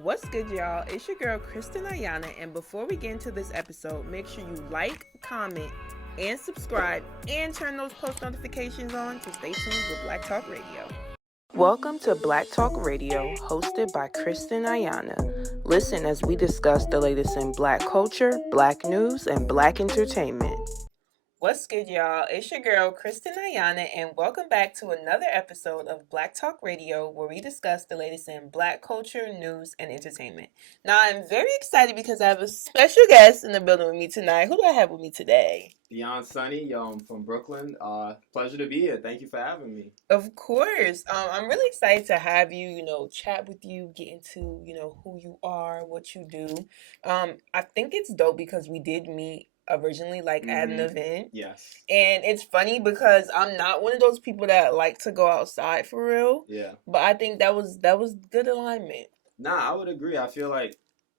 What's good, y'all? It's your girl, Kristen Ayana, and before we get into this episode, make sure you like, comment, and subscribe, and turn those post notifications on to stay tuned with Black Talk Radio. Welcome to Black Talk Radio, hosted by Kristen Ayana. Listen as we discuss the latest in Black culture, Black news, and Black entertainment. What's good, y'all? It's your girl, Kristen Ayana, and welcome back to another episode of Black Talk Radio, where we discuss the latest in Black culture, news, and entertainment. Now, I'm very excited because I have a special guest in the building with me tonight. Who do I have with me today? Beyondsonny, I'm from Brooklyn. Pleasure to be here. Thank you for having me. Of course. I'm really excited to have you, chat with you, get into, who you are, what you do. I think it's dope because we did meet originally at an event. Yes. And it's funny because I'm not one of those people that like to go outside for real. Yeah. But I think that was good alignment. Nah, I would agree. I feel like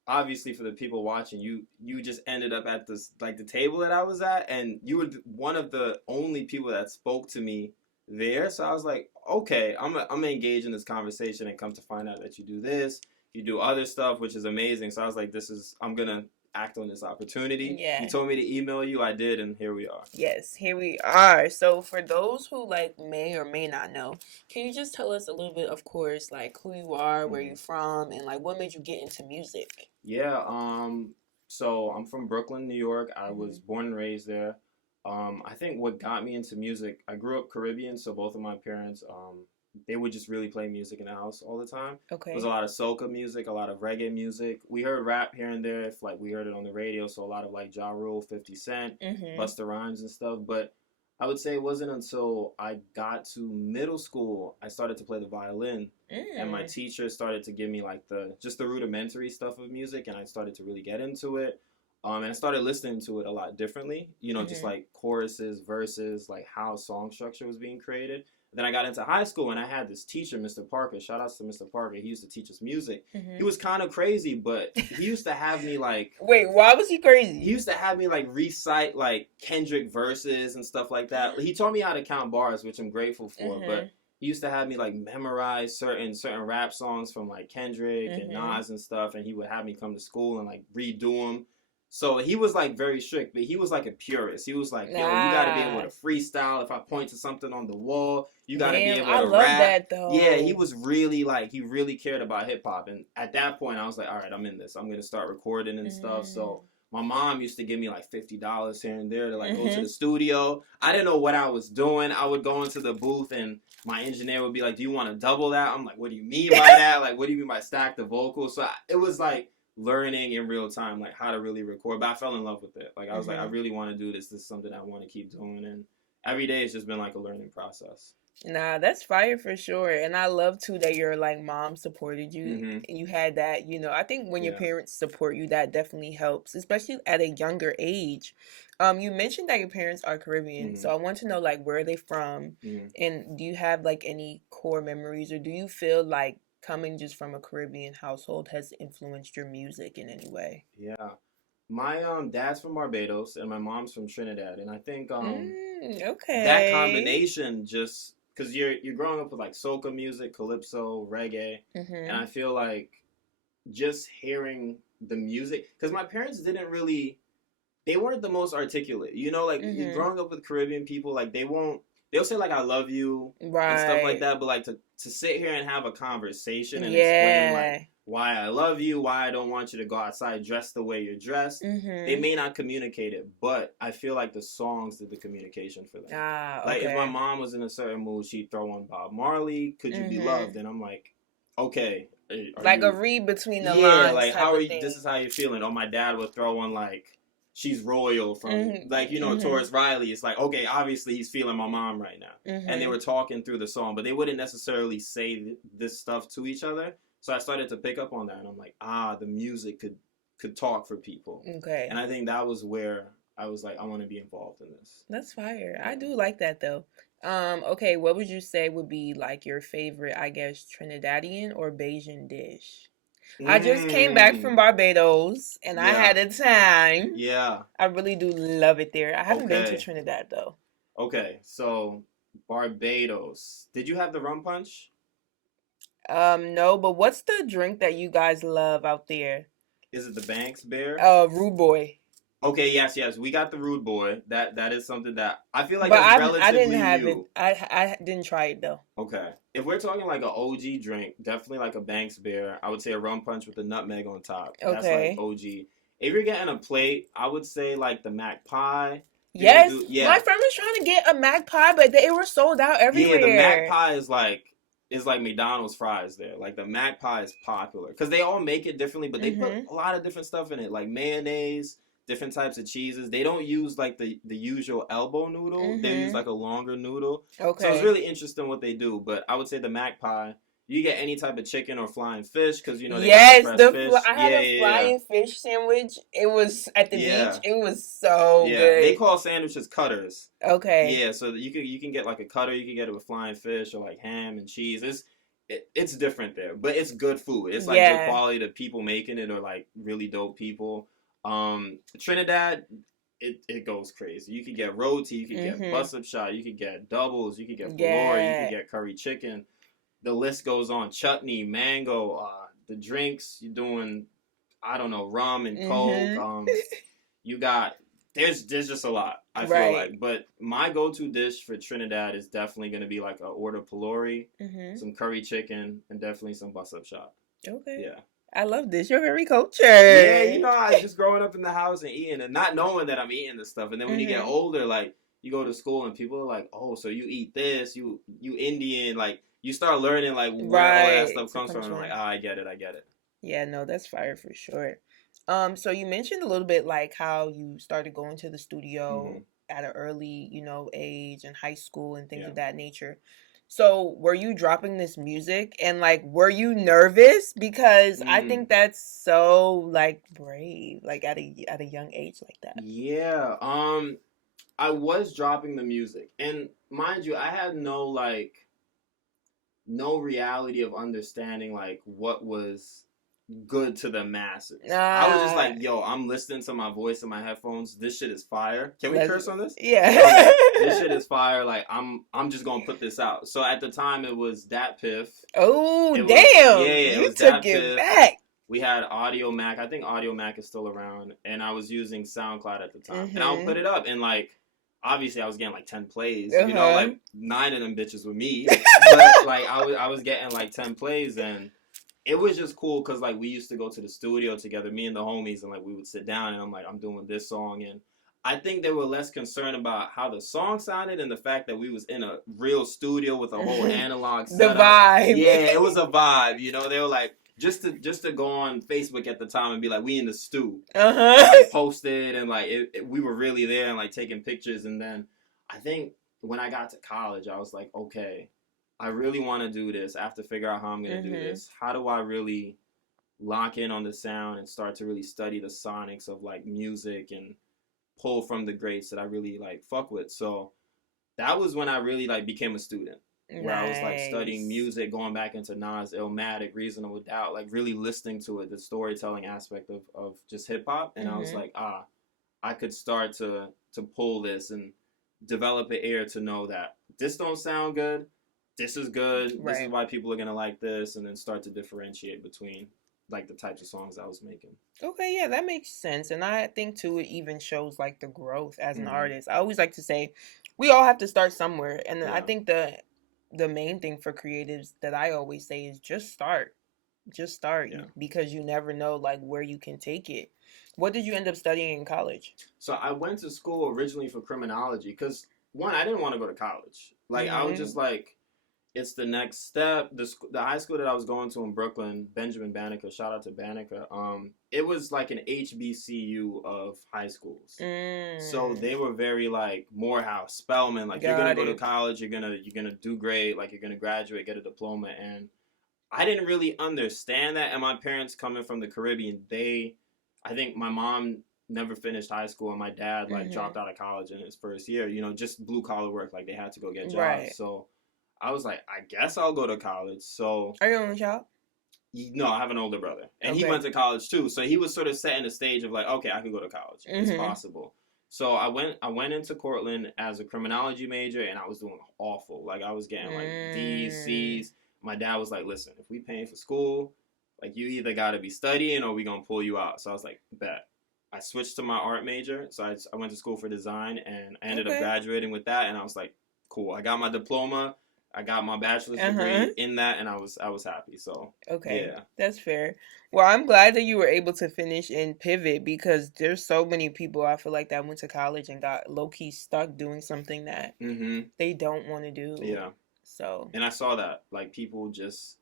obviously for the people watching, you just ended up at this the table that I was at, and you were one of the only people that spoke to me there. So I was like, okay, I'm gonna engage in this conversation and come to find out that you do this, you do other stuff, which is amazing. So I was like, I'm gonna act on this opportunity. Yeah. You told me to email you, I did, and here we are. Yes, here we are. So for those who may or may not know, can you just tell us a little bit, of course, who you are, where you're from, and what made you get into music? Yeah, so I'm from Brooklyn, New York. I was born and raised there. I think what got me into music, I grew up Caribbean, so both of my parents, they would just really play music in the house all the time. Okay. There was a lot of soca music, a lot of reggae music. We heard rap here and there if we heard it on the radio, so a lot of Ja Rule, 50 Cent, Busta Rhymes and stuff. But I would say it wasn't until I got to middle school I started to play the violin, and my teacher started to give me the rudimentary stuff of music, and I started to really get into it. And I started listening to it a lot differently, just choruses, verses, how song structure was being created. Then I got into high school, and I had this teacher, Mr. Parker. Shout outs to Mr. Parker. He used to teach us music. He was kind of crazy, but he used to have me Wait, why was he crazy? He used to have me recite Kendrick verses and stuff like that. He taught me how to count bars, which I'm grateful for. But he used to have me memorize certain rap songs from Kendrick and Nas and stuff, and he would have me come to school and redo them. So he was very strict, but he was a purist. He was yo, you gotta be able to freestyle. If I point to something on the wall, you gotta be able to rap. I love that though. Yeah, he was really he really cared about hip hop. And at that point, I was all right, I'm in this. I'm gonna start recording and stuff. So my mom used to give me $50 here and there to go to the studio. I didn't know what I was doing. I would go into the booth and my engineer would be do you want to double that? I'm what do you mean by that? What do you mean by stack the vocals? So it was learning in real time how to really record, but I fell in love with it. I was I really want to do this. This is something I want to keep doing, and every day it's just been a learning process. Nah, that's fire for sure. And I love too that your mom supported you and you had that, I think when your parents support you, that definitely helps, especially at a younger age. You mentioned that your parents are Caribbean, so I want to know where are they from, and do you have any core memories, or do you feel coming just from a Caribbean household has influenced your music in any way? Yeah. My dad's from Barbados and my mom's from Trinidad, and I think okay, that combination, just because you're growing up with soca music, calypso, reggae, and I feel just hearing the music, because my parents they weren't the most articulate, you're growing up with Caribbean people, they'll say I love you, right, and stuff like that, but to sit here and have a conversation and explain why I love you, why I don't want you to go outside dressed the way you're dressed, they may not communicate it, but I feel the songs did the communication for them. Okay. If my mom was in a certain mood, she'd throw on Bob Marley, Could You Be Loved, and I'm okay, a read between the lines, how are you, this is how you're feeling. Or my dad would throw on She's Royal from Taurus Riley. It's okay, obviously he's feeling my mom right now, and they were talking through the song, but they wouldn't necessarily say this stuff to each other. So I started to pick up on that, and I'm the music could talk for people. Okay. And I think that was where I was I want to be involved in this. That's fire. I do like that though. Okay, what would you say would be your favorite, I guess, Trinidadian or Bajan dish? I just came back from Barbados, and I had a time. Yeah. I really do love it there. I haven't been to Trinidad, though. Okay, so Barbados. Did you have the rum punch? No, but what's the drink that you guys love out there? Is it the Banks beer? Rude Boy. Okay, yes, yes. We got the Rude Boy. That is something that I feel like But that's I didn't relatively have it. new. I didn't try it though. Okay. If we're talking like an OG drink, definitely like a Banks beer. I would say a rum punch with a nutmeg on top. That's like Okay. OG. If you're getting a plate, I would say like the Mac Pie. Yes, Yeah. my friend was trying to get a magpie, but they were sold out everywhere. Yeah, the Mac Pie is like McDonald's fries there. Like the Mac Pie is popular because they all make it differently, but they put a lot of different stuff in it, like mayonnaise, different types of cheeses. They don't use like the usual elbow noodle. They use like a longer noodle. Okay. So it's really interesting what they do. But I would say the Mac Pie. You get any type of chicken or flying fish because you know they got fresh fish. I had a flying fish sandwich. It was at the beach. It was so good. They call sandwiches cutters. Okay. Yeah, so you can get like a cutter. You can get it with flying fish or like ham and cheese. It's different there, but it's good food. It's like good quality. The people making it are like really dope people. Trinidad, it goes crazy. You could get roti, you could get bus up shot, you could get doubles, you could get velour, you could get curry chicken. The list goes on. Chutney, mango, the drinks you're doing, I don't know, rum and coke. You got there's just a lot. I feel like, but my go-to dish for Trinidad is definitely gonna be like a order palori, some curry chicken, and definitely some bus up shot. Okay. Yeah. I love this. You're very cultured. Yeah, you know, I just growing up in the house and eating and not knowing that I'm eating this stuff, and then when you get older, like you go to school and people are like, "Oh, so you eat this? You Indian?" Like you start learning like where all that stuff comes from. And I'm like, I get it. Yeah, no, that's fire for sure. So you mentioned a little bit like how you started going to the studio at an early, age in high school and things of that nature. So were you dropping this music and like were you nervous? Because I think that's so like brave, like at a young age like that. Yeah. I was dropping the music. And mind you, I had no reality of understanding like what was good to the masses. I was just like, yo, I'm listening to my voice in my headphones. This shit is fire. Can we curse on this? Yeah. This shit is fire. Like I'm just gonna put this out. So at the time it was Dat Piff. Oh damn. You took it back. We had Audio Mac. I think Audio Mac is still around. And I was using SoundCloud at the time. And I would put it up and like obviously I was getting like 10 plays. You know, like 9 of them bitches were me. But like I was getting like 10 plays and it was just cool because like we used to go to the studio together, me and the homies, and like we would sit down and I'm like, I'm doing this song. And I think they were less concerned about how the song sounded and the fact that we was in a real studio with a whole analog setup. The vibe. Yeah, it was a vibe. You know, they were like, just to go on Facebook at the time and be like, we in the stew. Like, posted and like we were really there and like taking pictures. And then I think when I got to college, I was like, okay, I really want to do this. I have to figure out how I'm going to do this. How do I really lock in on the sound and start to really study the sonics of like music and pull from the greats that I really like fuck with? So that was when I really like became a student. Where I was like studying music, going back into Nas, Illmatic, Reasonable Doubt, like really listening to it, the storytelling aspect of just hip hop. And I was like, I could start to pull this and develop an ear to know that this don't sound good. This is good. This is why people are going to like this. And then start to differentiate between like the types of songs I was making. Okay, yeah, that makes sense. And I think too, it even shows like the growth as an artist. I always like to say we all have to start somewhere. And I think the main thing for creatives that I always say is just start because you never know like where you can take it. What did you end up studying in college? So I went to school originally for criminology because one, I didn't want to go to college. Like I was just like, it's the next step. The high school that I was going to in Brooklyn, Benjamin Banneker, shout out to Banneker. It was like an HBCU of high schools. So they were very like Morehouse, Spelman. Like you're gonna go to college, you're gonna do great. Like you're gonna graduate, get a diploma. And I didn't really understand that. And my parents coming from the Caribbean, I think my mom never finished high school, and my dad like dropped out of college in his first year. You know, just blue collar work. Like they had to go get jobs. So I was like, I guess I'll go to college. So are you on the job? No, I have an older brother. And he went to college too. So he was sort of setting the stage of like, okay, I could go to college. It's possible. So I went into Cortland as a criminology major and I was doing awful. Like I was getting like D's, C's. my dad was like, listen, if we paying for school, like, you either got to be studying or we going to pull you out. So I was like, bet. I switched to my art major. So I went to school for design, and I ended up graduating with that. And I was like, cool. I got my diploma. I got my bachelor's degree in that, and I was happy. So yeah, that's fair. Well, I'm glad that you were able to finish and pivot, because there's so many people I feel like that went to college and got low key stuck doing something that they don't want to do. Yeah. So. And I saw that, like, people just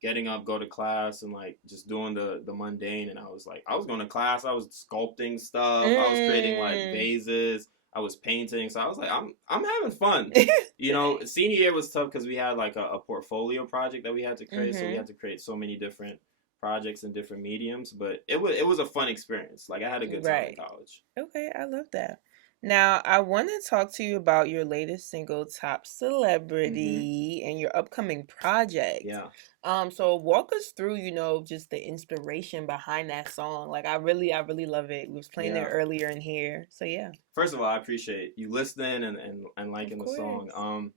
getting up, go to class, and like just doing the mundane. And I was going to class. I was sculpting stuff. I was creating like vases. I was painting, so I was like, I'm having fun. You know, senior year was tough because we had like a portfolio project that we had to create, so we had to create so many different projects in different mediums. But it was a fun experience. Like, I had a good time in college. Okay, I love that. Now, I want to talk to you about your latest single, Top Celebrity, and your upcoming project. Yeah. So walk us through, you know, just the inspiration behind that song. Like, I really love it. We was playing it earlier in here. So yeah. First of all, I appreciate you listening and liking the song.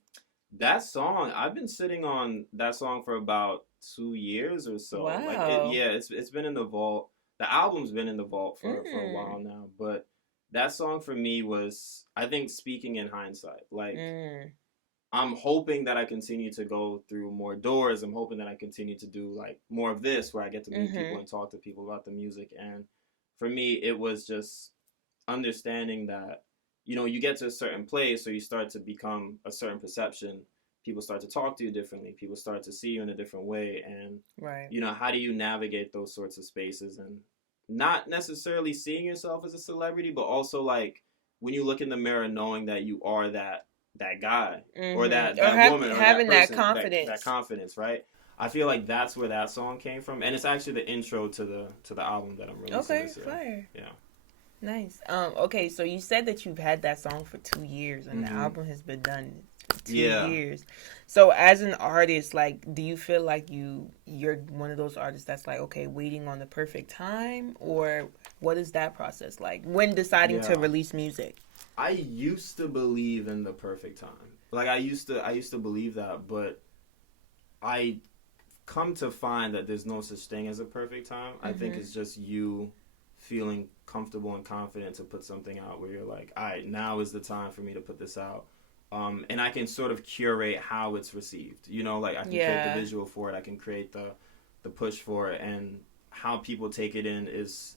That song, I've been sitting on that song for about 2 years or so. Wow. Like, it's been in the vault. The album's been in the vault for a while now, but that song for me was, I think, speaking in hindsight. Like, I'm hoping that I continue to go through more doors. I'm hoping that I continue to do like more of this, where I get to meet people and talk to people about the music. And for me, it was just understanding that, you know, you get to a certain place, or you start to become a certain perception. People start to talk to you differently. People start to see you in a different way. And, you know, how do you navigate those sorts of spaces, and not necessarily seeing yourself as a celebrity, but also like when you look in the mirror, knowing that you are that guy or that woman, or having that person, that confidence, that confidence, right? I feel like that's where that song came from, and it's actually the intro to the album that I'm releasing this year. Fire. Yeah. Nice. Okay, so you said that you've had that song for 2 years, and the album has been done for 2 years. So as an artist, like, do you feel like you're one of those artists that's like, okay, waiting on the perfect time, or what is that process like when deciding to release music? I used to believe in the perfect time. Like, I used to believe that, but I come to find that there's no such thing as a perfect time. I think it's just you feeling comfortable and confident to put something out where you're like, all right, now is the time for me to put this out. And I can sort of curate how it's received. You know, like, I can create the visual for it. I can create the push for it. And how people take it in is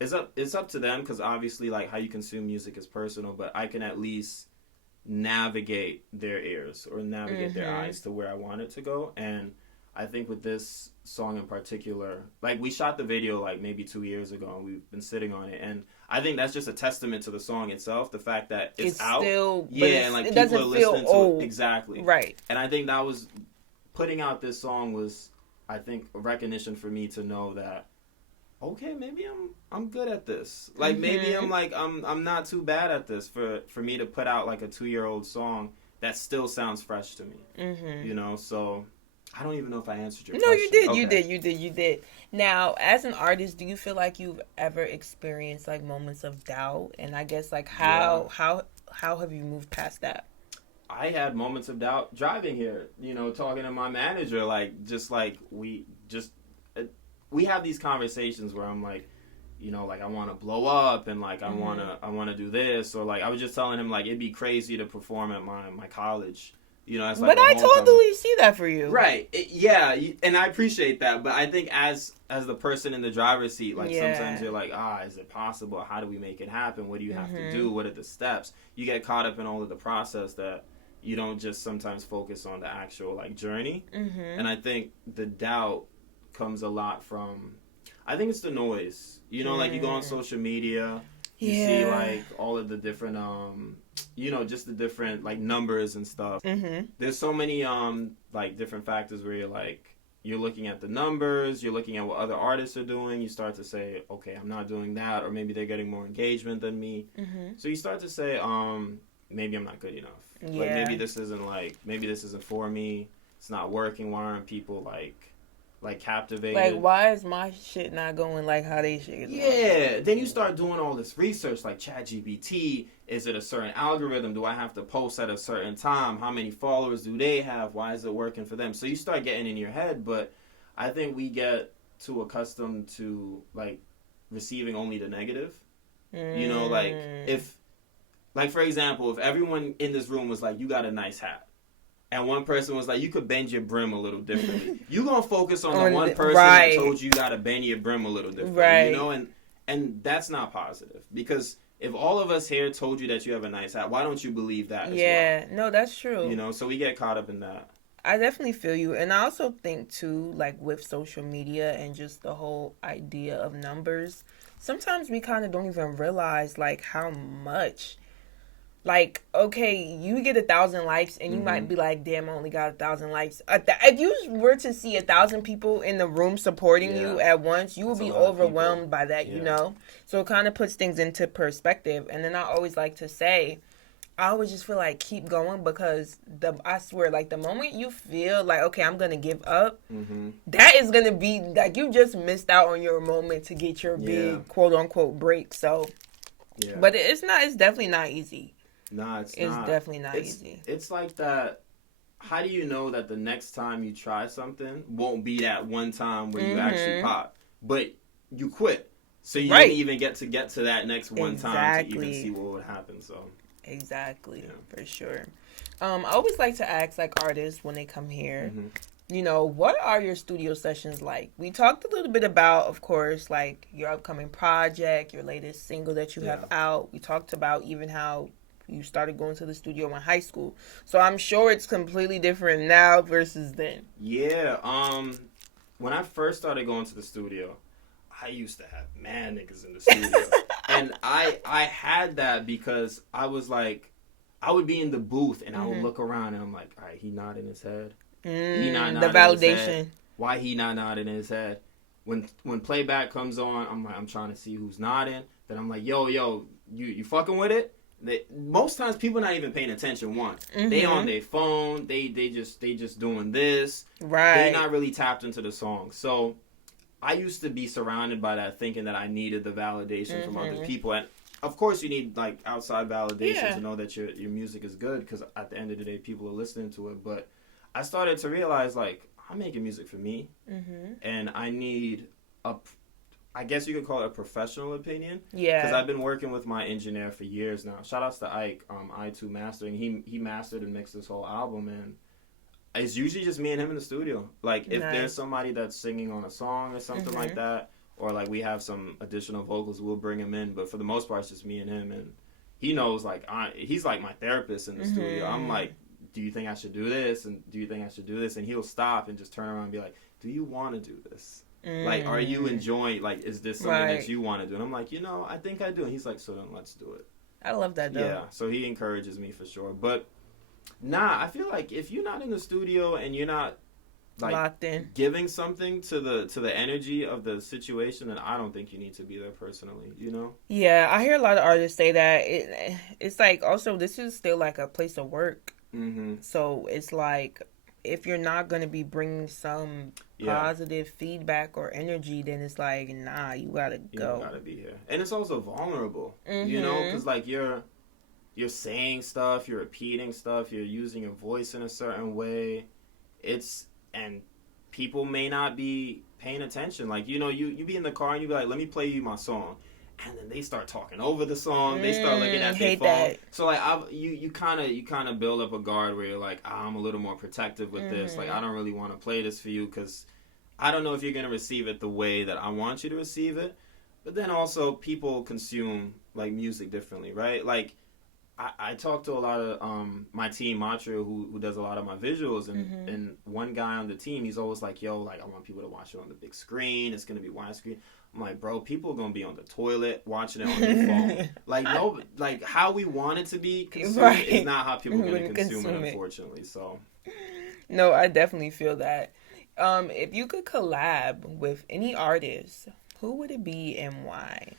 it's up to them, because obviously, like, how you consume music is personal, but I can at least navigate their ears or navigate their eyes to where I want it to go. And I think with this song in particular, like, we shot the video like maybe 2 years ago, and we've been sitting on it, and I think that's just a testament to the song itself, the fact that it's out, still, and like, people are listening to it. Exactly, right? And I think that was, putting out this song was, I think, a recognition for me to know that, okay, maybe I'm good at this. Like, maybe I'm not too bad at this for me to put out like a 2-year-old song that still sounds fresh to me. You know, so I don't even know if I answered your question. No, you did. Now, as an artist, do you feel like you've ever experienced like moments of doubt? And I guess, like, how have you moved past that? I had moments of doubt driving here, you know, talking to my manager, like, just like we have these conversations where I'm like, you know, like, I want to blow up, and like, I want to do this, or like, I was just telling him, like, it'd be crazy to perform at my college. You know, it's like, but I totally see that for you. Right. And I appreciate that. But I think as the person in the driver's seat, like, sometimes you're like, is it possible? How do we make it happen? What do you have to do? What are the steps? You get caught up in all of the process that you don't just sometimes focus on the actual, like, journey. And I think the doubt comes a lot from, I think it's the noise. You know, like, you go on social media, you see, like, all of the different, you know, just the different, like, numbers and stuff. There's so many, like, different factors where you're, like, you're looking at the numbers, you're looking at what other artists are doing, you start to say, okay, I'm not doing that, or maybe they're getting more engagement than me. So you start to say, maybe I'm not good enough. Like, maybe this isn't for me, it's not working, why aren't people, like, like captivated. Like, why is my shit not going like how they shit is going? Then you start doing all this research, like ChatGPT. Is it a certain algorithm? Do I have to post at a certain time? How many followers do they have? Why is it working for them? So you start getting in your head, but I think we get too accustomed to, like, receiving only the negative. You know, like, if, like, for example, if everyone in this room was like, you got a nice hat, and one person was like, you could bend your brim a little differently, you gonna focus on the one person that told you gotta bend your brim a little differently, you know, and that's not positive, because if all of us here told you that you have a nice hat, why don't you believe that as well? Yeah, no, that's true. You know, so we get caught up in that. I definitely feel you. And I also think, too, like, with social media and just the whole idea of numbers, sometimes we kind of don't even realize, like, how much. Like, okay, you get 1,000 likes, and you might be like, damn, I only got 1,000 likes. If you were to see 1,000 people in the room supporting you at once, you would be overwhelmed by that, you know? So it kind of puts things into perspective. And then I always like to say, I always just feel like keep going, because I swear, like, the moment you feel like, okay, I'm going to give up, that is going to be, like, you just missed out on your moment to get your big, quote-unquote, break. So, but it's definitely not easy. No, it's not. It's definitely not easy. It's like that. How do you know that the next time you try something won't be that one time where you actually pop, but you quit, so you didn't even get to that next one time to even see what would happen. So exactly, for sure. I always like to ask, like, artists when they come here, you know, what are your studio sessions like? We talked a little bit about, of course, like, your upcoming project, your latest single that you have out. We talked about even how you started going to the studio in high school. So I'm sure it's completely different now versus then. Yeah. When I first started going to the studio, I used to have mad niggas in the studio. And I had that because I was like, I would be in the booth and I would look around and I'm like, all right, he nodding his head. He not nodding the validation. His head. Why he not nodding his head? When playback comes on, I'm like, I'm trying to see who's nodding. Then I'm like, yo, you fucking with it? Most times people not even paying attention. They on their phone. They just doing this. Right. They not really tapped into the song. So I used to be surrounded by that, thinking that I needed the validation from other people. And of course, you need, like, outside validation to know that your music is good, because at the end of the day, people are listening to it. But I started to realize, like, I'm making music for me, and I need I guess you could call it a professional opinion. Yeah. Because I've been working with my engineer for years now. Shout outs to Ike, I2 Mastering. He mastered and mixed this whole album, and it's usually just me and him in the studio. Like, if there's somebody that's singing on a song or something like that, or, like, we have some additional vocals, we'll bring him in. But for the most part, it's just me and him. And he knows, like, he's like my therapist in the studio. I'm like, do you think I should do this? And do you think I should do this? And he'll stop and just turn around and be like, do you want to do this? Like, are you enjoying, like, is this something that you want to do? And I'm like, I think I do. And he's like, so then let's do it. I love that, though. Yeah, so he encourages me for sure. But, I feel like if you're not in the studio and you're not, like, locked in, giving something to the energy of the situation, then I don't think you need to be there personally, you know? Yeah, I hear a lot of artists say that. It's like, also, this is still, like, a place of work. So it's like, if you're not going to be bringing some positive feedback or energy, then it's like, nah, you gotta go. You gotta be here. And it's also vulnerable, you know, because, like, you're saying stuff, you're repeating stuff, you're using your voice in a certain way. And people may not be paying attention. Like, you be in the car and you be like, let me play you my song. And then they start talking over the song. They start looking at their phone. That. So, like, you kind of build up a guard where you're like, I'm a little more protective with this. Like, I don't really want to play this for you because I don't know if you're going to receive it the way that I want you to receive it. But then also, people consume, like, music differently, right? Like, I talk to a lot of my team, Montreal, who does a lot of my visuals, and one guy on the team, he's always like, yo, like, I want people to watch it on the big screen. It's going to be widescreen. I'm like, bro, people are going to be on the toilet watching it on their phone. Like, no, like, how we want it to be consumed is not how people are going to consume it, unfortunately. So, no, I definitely feel that. If you could collab with any artist, who would it be and why?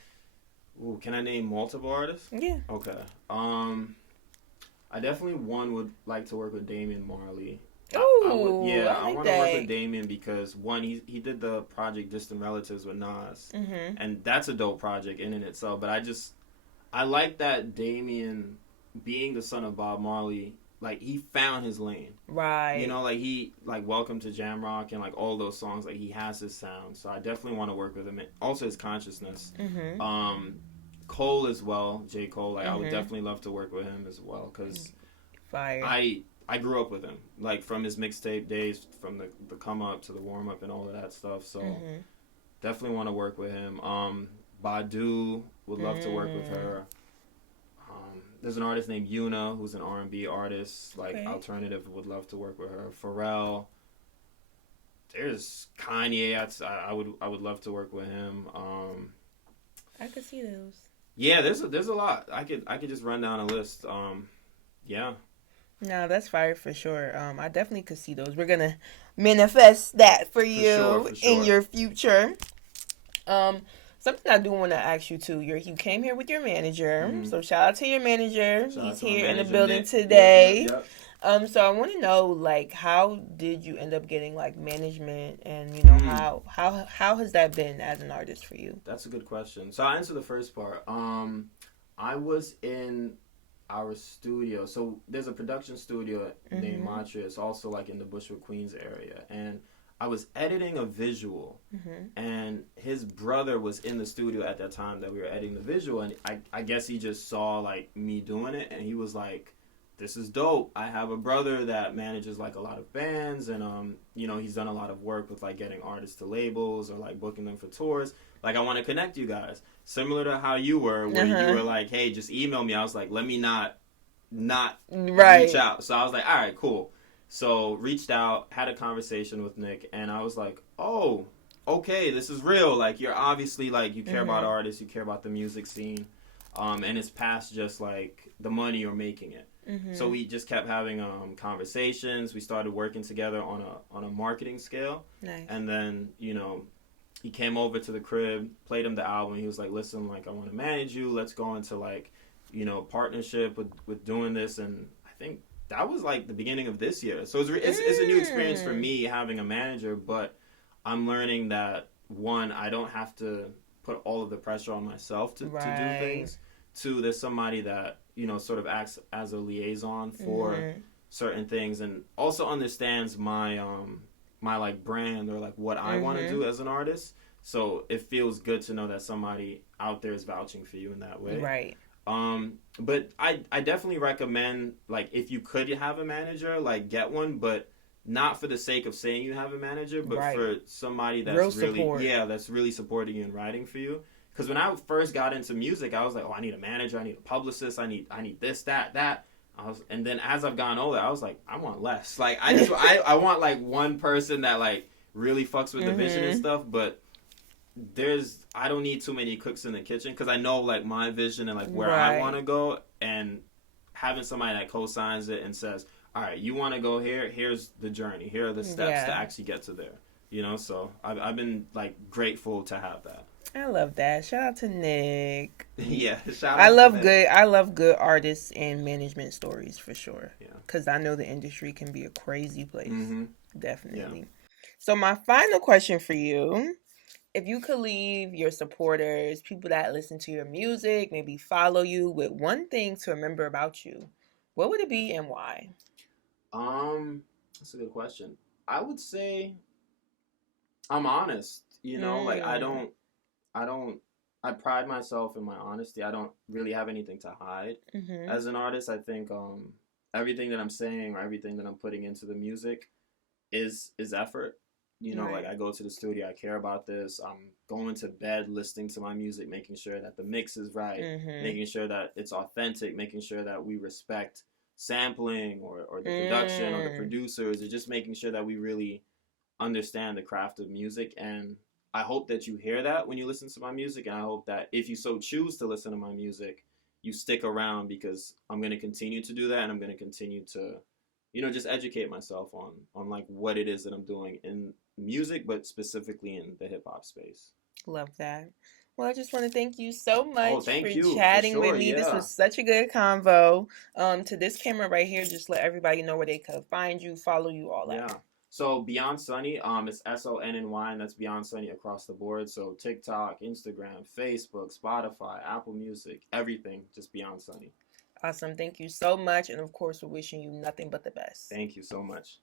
Ooh, can I name multiple artists? Yeah. Okay. I definitely would like to work with Damian Marley. Oh, I want to work with Damian because one, he did the project Distant Relatives with Nas, and that's a dope project in and itself. But I like that Damian, being the son of Bob Marley, like he found his lane, right? You know, like he like Welcome to Jamrock and like all those songs, like he has his sound. So I definitely want to work with him. And also his consciousness. Cole as well, J. Cole. Like I would definitely love to work with him as well because I grew up with him, like from his mixtape days, from the come up to the warm up and all of that stuff. So definitely want to work with him. Badu, would love to work with her. There's an artist named Yuna who's an R&B artist, like alternative. Would love to work with her. Pharrell. There's Kanye. I would love to work with him. I could see those. Yeah, there's a lot. I could just run down a list. Yeah. No, that's fire for sure. I definitely could see those. We're gonna manifest that for you in your future. Something I do want to ask you too. You came here with your manager, so shout out to your manager. He's here in the building today. Yep. So I want to know, like, how did you end up getting like management, and you know how has that been as an artist for you? That's a good question. So I'll answer the first part. I was in our studio. So there's a production studio named Matra. It's also like in the Bushwick, Queens area. And I was editing a visual. And his brother was in the studio at that time that we were editing the visual. And I guess he just saw like me doing it. And he was like, this is dope. I have a brother that manages like a lot of bands. And, you know, he's done a lot of work with like getting artists to labels or like booking them for tours. Like, I want to connect you guys. Similar to how you were, where you were like, hey, just email me. I was like, let me not reach out. So I was like, all right, cool. So reached out, had a conversation with Nick, and I was like, oh, okay, this is real. Like, you're obviously, like, you care about artists, you care about the music scene, and it's past just, like, the money or making it. So we just kept having conversations. We started working together on a marketing scale. Nice. And then, you know, he came over to the crib, played him the album. He was like, listen, like, I want to manage you. Let's go into, like, you know, partnership with doing this. And I think that was, like, the beginning of this year. So it's a new experience for me having a manager. But I'm learning that, one, I don't have to put all of the pressure on myself to do things. Two, there's somebody that, you know, sort of acts as a liaison for certain things and also understands my my like brand or like what I want to do as an artist. So it feels good to know that somebody out there is vouching for you in that way. Right. But I definitely recommend, like, if you could have a manager, like, get one, but not for the sake of saying you have a manager, but for somebody that's that's really supporting you and writing for you. Because when I first got into music, I was like, oh, I need a manager, I need a publicist, I need this, that. And then as I've gotten older, I was like, I want less. Like, I want, like, one person that, like, really fucks with the vision and stuff, but I don't need too many cooks in the kitchen because I know, like, my vision and, like, where I want to go, and having somebody that co-signs it and says, all right, you want to go here, here's the journey, here are the steps to actually get to there, you know? So I've been, like, grateful to have that. I love that. Shout out to Nick. Shout out I love good artists and management stories for sure. Yeah. Because I know the industry can be a crazy place. Definitely. Yeah. So my final question for you, if you could leave your supporters, people that listen to your music, maybe follow you, with one thing to remember about you, what would it be and why? That's a good question. I would say I'm honest. You know, like I pride myself in my honesty. I don't really have anything to hide. As an artist, I think everything that I'm saying or everything that I'm putting into the music is effort. You know, like I go to the studio, I care about this. I'm going to bed listening to my music, making sure that the mix is right, making sure that it's authentic, making sure that we respect sampling or the production or the producers, or just making sure that we really understand the craft of music. And I hope that you hear that when you listen to my music, and I hope that if you so choose to listen to my music, you stick around, because I'm going to continue to do that, and I'm going to continue to, you know, just educate myself on like what it is that I'm doing in music, but specifically in the hip-hop space. Love that. Well, I just want to thank you so much thank for you. For chatting with sure, me. This yeah. was such a good convo. To this camera right here, just let everybody know where they could find you, follow you, all that. Yeah. So Beyondsonny, it's SONNY, and that's Beyondsonny across the board. So TikTok, Instagram, Facebook, Spotify, Apple Music, everything, just Beyondsonny. Awesome. Thank you so much. And of course, we're wishing you nothing but the best. Thank you so much.